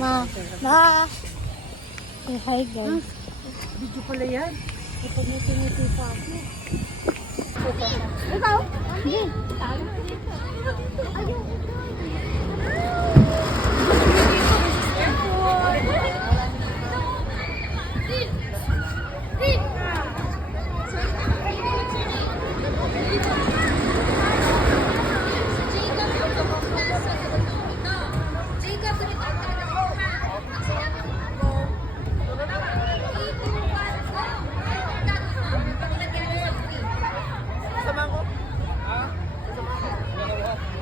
Ma. Ma. Say hi guys. Video pala yan. Ito may tiniti pa ako. Ikaw? Hindi. Ayun.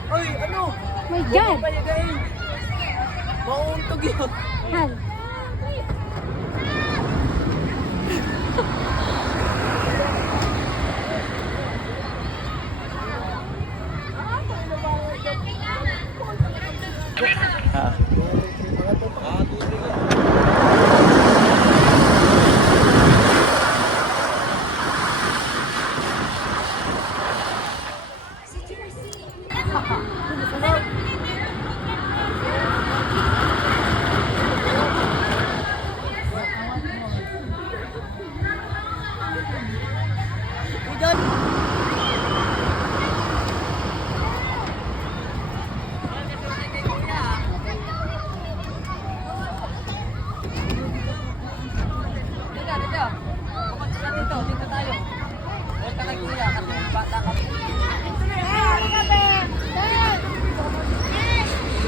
Ay, ano? My God. Mauuntog yun. Han.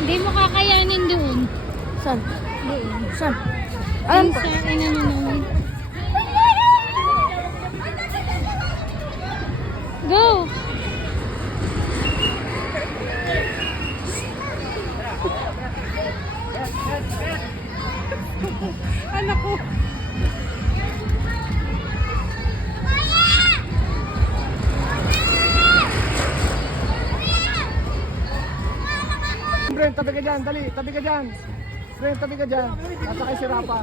Hindi mo kakayanin doon. Saan? Doon. Saan? Ayun sa inanunod. Go! Anak ko. Brent, tabi ka dyan, dali, tabi ka dyan. Brent, tabi ka dyan. Nasa kay si Rapa.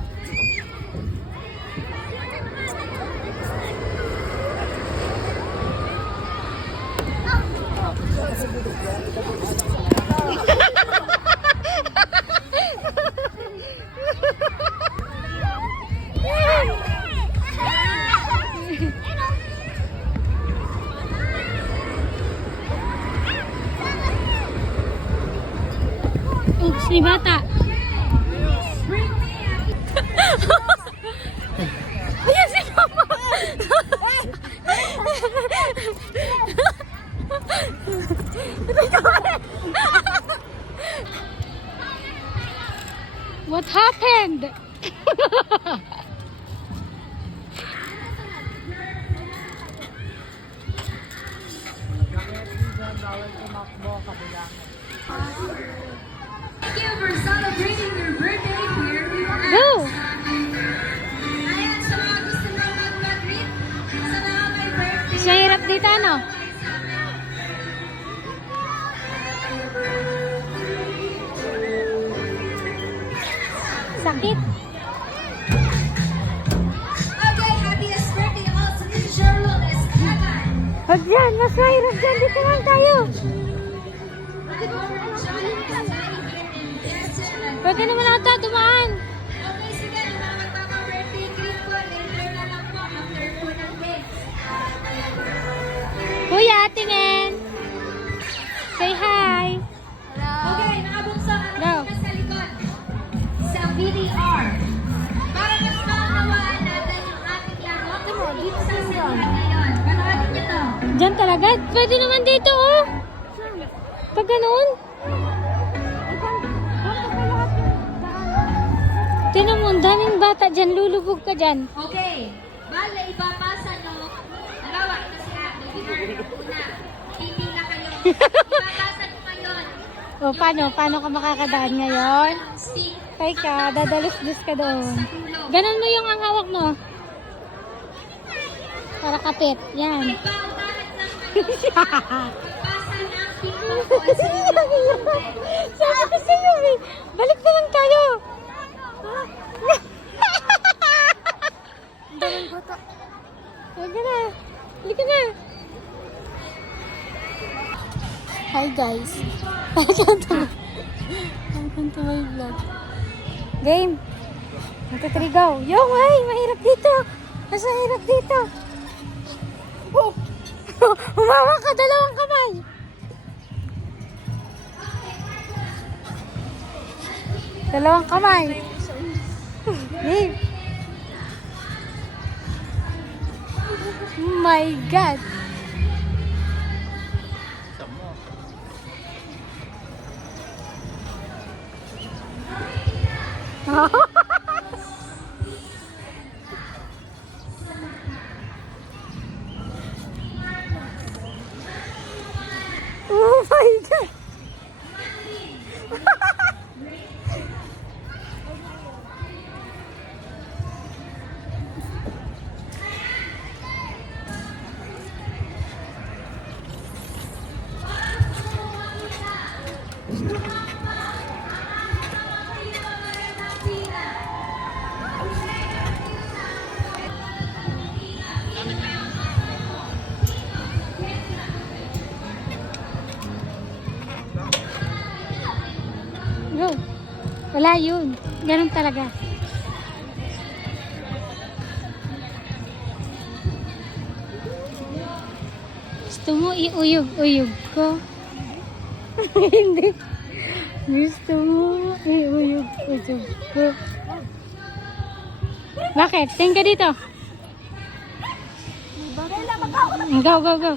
Oops, ni bata. Ayan si Papa. What happened? Thank you for celebrating your birthday here. We will Go! ayan sa mga gusto na mag-greet sa mga may birthday. Siya hirap dito, ano? Sakit. Okay, happiest birthday also to Cheryl Escagan. Huwag dyan, mas mahirap dyan. Dito lang tayo. Huwag ka naman ata tumaan. Okay, sige, mga magpapa-birthday greet po. Later na lang po, after po ng day. Kuya, tingin. Say hi. Okay, nakabuksan Go. ang sa likod. Sa VDR. Para mas maunawaan natin yung ating laro. Dito sa segment ngayon. Panoodin niyo to. Diyan talaga? Pwede naman dito, oh. Pag ganun. Tinan mo, ang daming bata dyan. Lulubog ka dyan. Okay. Bale, ipapasa nyo. Halawa, ito si Ate. Winner una. Pipila kayo. Ipapasa nyo ngayon. O, paano? Paano ka makakadaan ngayon? Ang stick. Ay ka, dadalos-dus ka doon. Sa tulog. Ganon mo yung ang hawak mo. Para kapit. Yan. Okay, paunahan lang ngayon. Pasa ng ping-pong ball sa inyo. Sabi ko sa'yo, eh. Balik na lang tayo. Daming bata. Huwag ka na. Halika na. Hi guys. Welcome to my vlog. Game. Nagtatrigaw. Yung, ay, mahirap dito. Mas mahirap dito. Oh. Humawak ka, dalawang kamay. Dalawang kamay. Game. Oh my God. Oh my God. Go. Wala yun. Ganun talaga. Gusto mo iuyog-uyog ko? Hindi. Gusto mo iuyog-uyog ko? Bakit? Tingin ka dito. Go, go, go.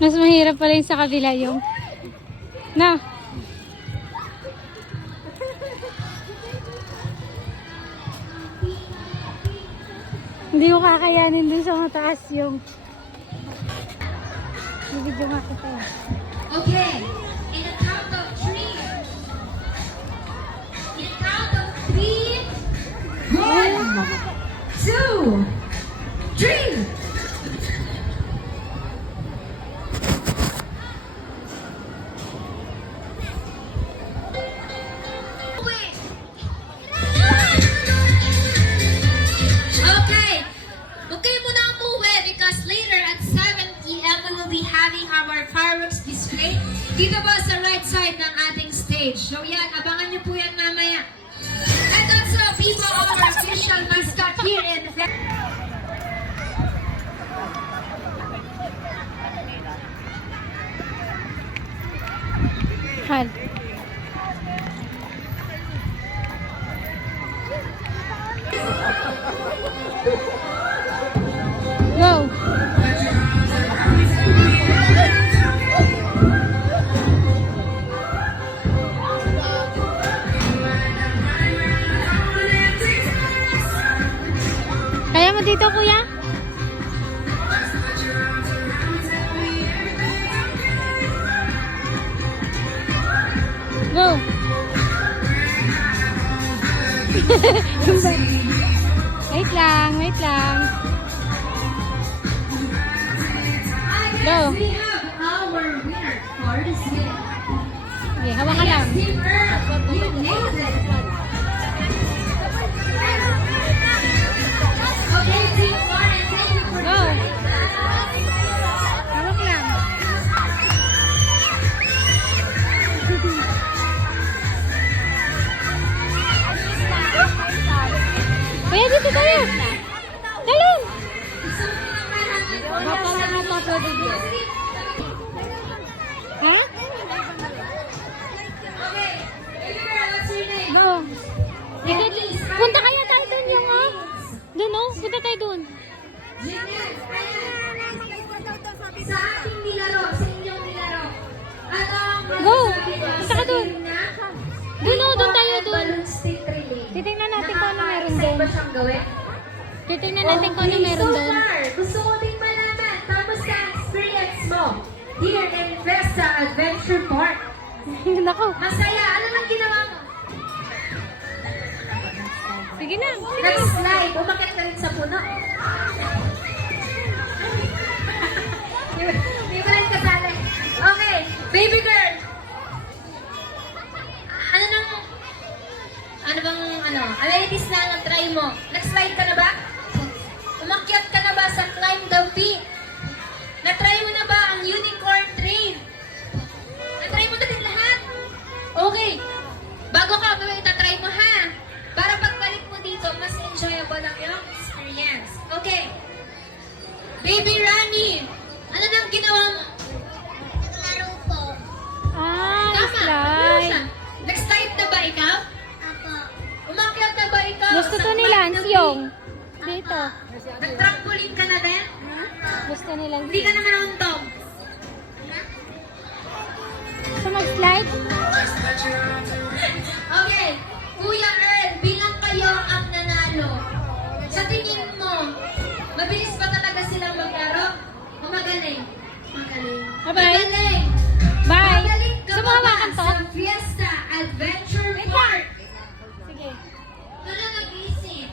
Mas mahirap pala yung sa kabila yung... Na. Hindi ko kakayanin dun sa mataas yung... Bibidyo nga kita eh. Okay, in a count of three. In a count of three. 1, 2, 3. Okay, okay muna ang umuwi because later at 7 p.m. we will be having our fireworks display dito ba sa right side ng ating stage. So yan, abangan niyo po yan mamaya. And also, people of our official mascot here in Hal. Go. Kaya mo dito, kuya? Go. Wait lang, wait lang. Go. we have our winner for this year. Okay, hawak ka lang. Team Earth, you nailed it. Okay, Team Lauren, thank you for Go. joining us. Hawak lang. Kuya, dito tayo. Talon. Ha? Go. Punta kaya tayo dun yung dun punta tayo dun. Sa ating nilaro, sa inyong nilaro. Go. Punta ka dun. Dun dun tayo dun. Balloon stick relay. Titingnan natin kung ano meron dun. ba siyang gawin? Titingnan natin kung ano meron so dun. far, gusto ko din malaman, kamusta ang experience mo here in Vesta Adventure Park? Nako. Masaya, ano lang ginawa mo? Sige na. Nag-slide, umakit ka rin sa puno. Hindi mo lang kasali. Okay, baby girl. Ano bang amenities na na-try mo? Nag-slide ka na ba? Umakyat ka na ba sa Climb the Peak? Na-try mo na ba ang Unicorn kanilang Hindi ka naman untog. Gusto mag-slide? Okay, Kuya Earl, bilang kayo ang nanalo. Sa tingin mo, mabilis ba talaga silang maglaro? O magaling? Magaling. Bye-bye. Magaling. Bye! Magaling ka ba Sumawakan to? sa Fiesta Adventure Park? Sige. Wala nag-isip.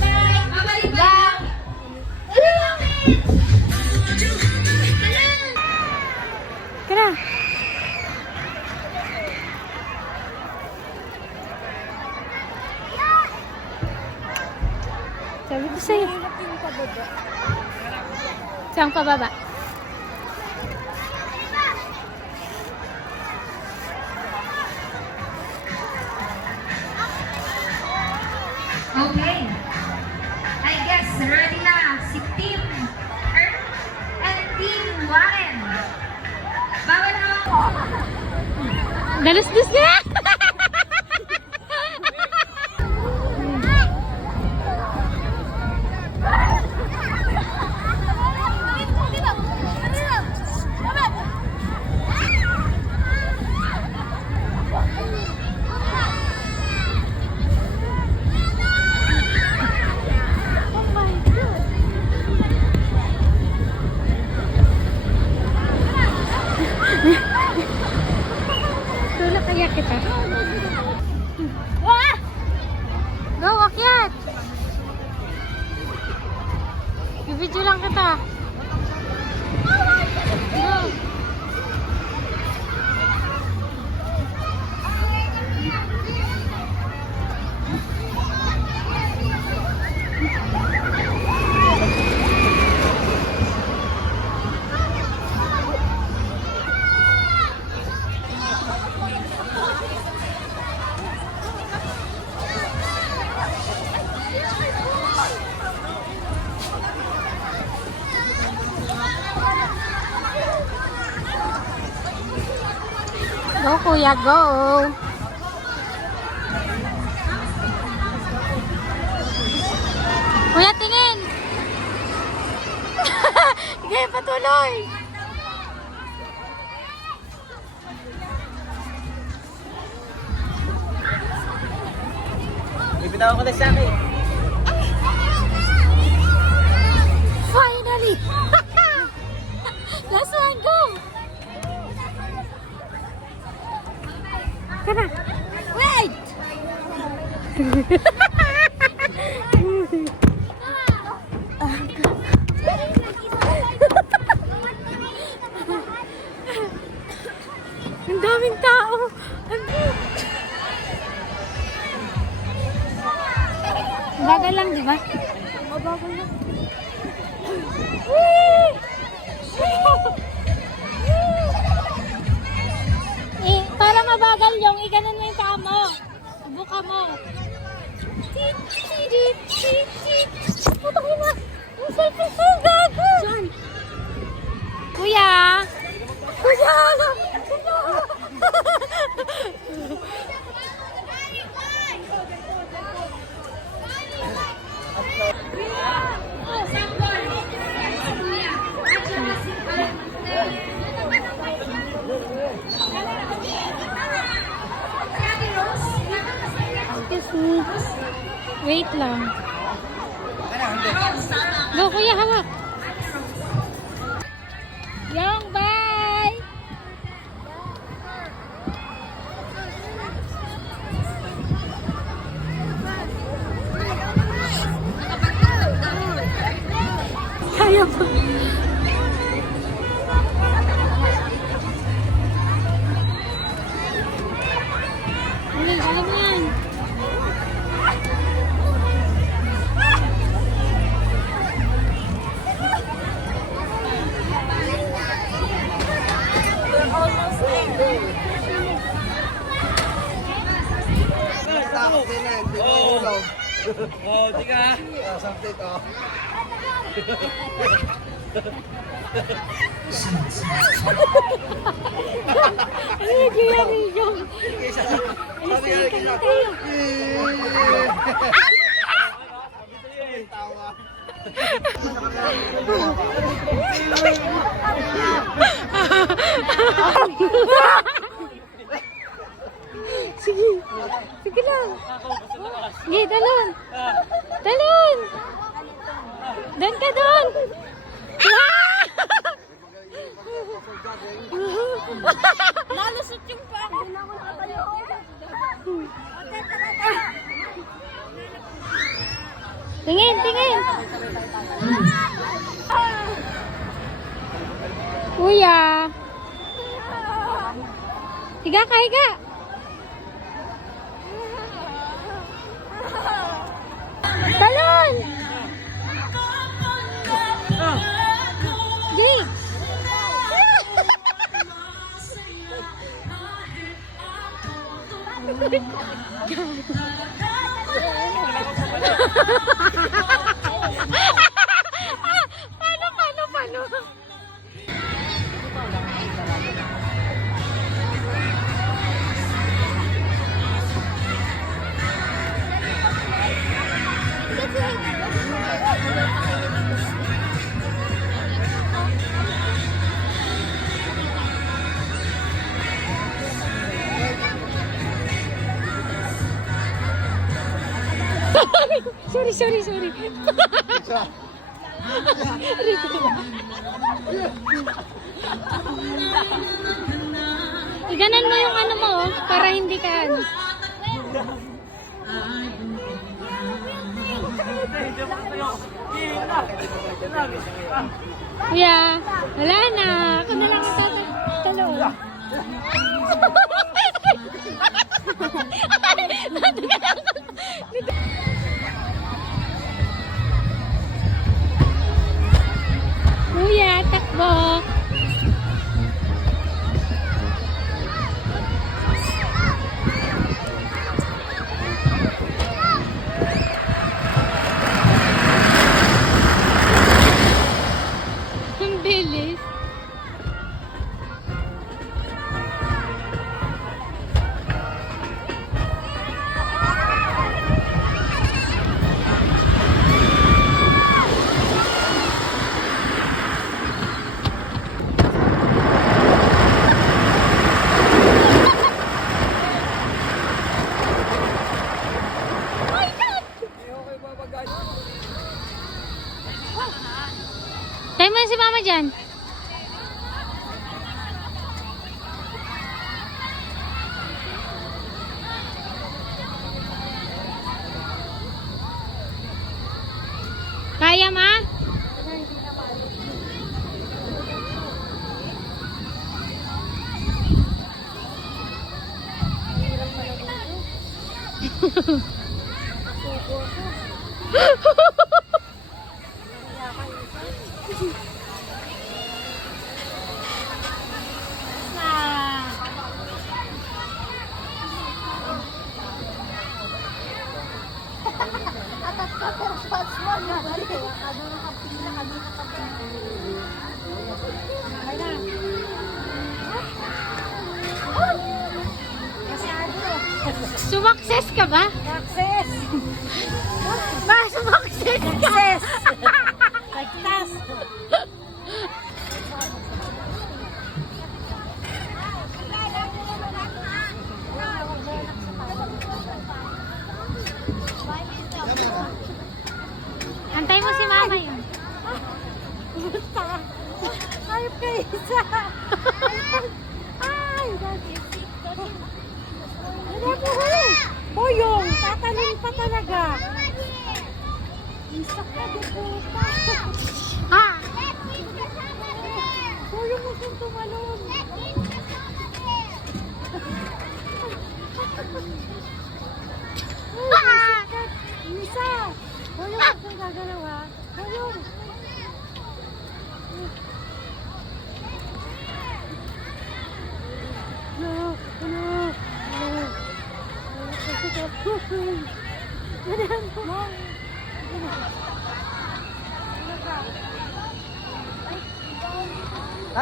Bye! Mabalik ba? Bye! Tara! Sabi ko sa'yo. Saan pababa? Okay. I guess ready na si Team Earth and Team Warren. Bawal ako. Dalas-dus na! Tulak kaya kita. Wah! Go, akyat! Bibidyo lang kita. Go! Go, kuya, go! Kuya, tingin! Sige, patuloy! Ibitaw ko na sa akin. Finally! Last one, go! Tara! Wait! Ang daming tao! Bagal lang, di ba? Bagal lang. Para mabagal yung iganon mo yung paa mo. Buka mo. Putang ina. Ang selfie ko, gago. Saan? Kuya. Kuya. Sambol. Kuya. At saka si Ate Rose. Excuse me. Wait lang. Rose, tama. Go, kuya, hawak. Yung, bye! Kaya pa. Alam yan. Oh, tika. Something to. Ano yung Jerry yung? Sabi ka rin Tayo. Tawa. Sige. Sige lang. Sige, talon. Talon. Doon ka doon. Nalusot yung paa. Tingin, tingin. Kuya. Higa ka, higa. Talon! Jake! Paano? Sorry. Iganan mo yung ano mo, para hindi ka ano. Kuya, wala na. Ako na lang ang tatalo. Kuya, takbo. Ang bilis. Tayo mo si mama dyan. Kaya ma? Sumakses ka ba? Success! Ba, sumakses ka? Success! Ligtas! Antay mo si mama yun. Ayop kayo isa! Ay! Hindi po huli! Boyong! Tatalon pa talaga! Isa ka dito pa! Ha? Boyong mo siyang tumalon! Isa! Boyong mo siyang gagalaw ha! Boyong!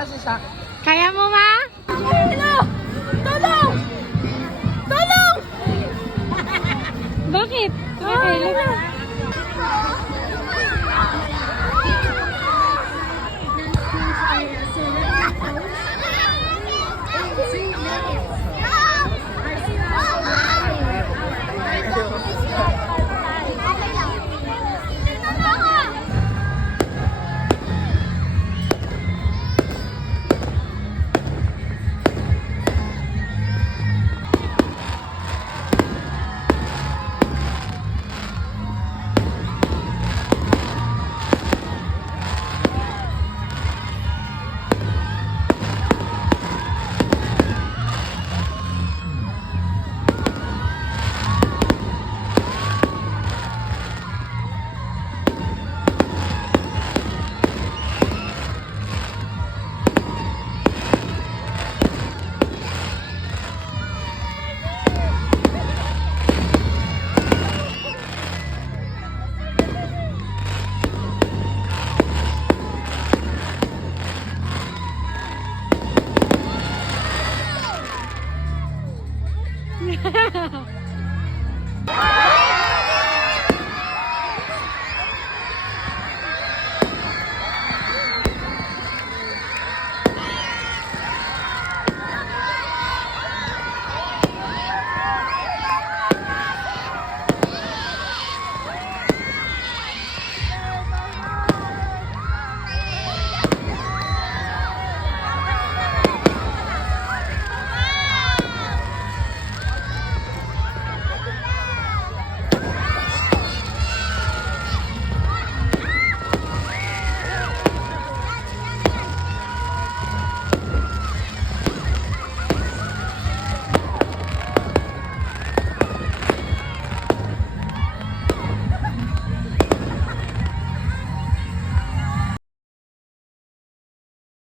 Si Sak. Kaya mo ma? Tulong! Tulong! Tulong! Bakit? Bakit? May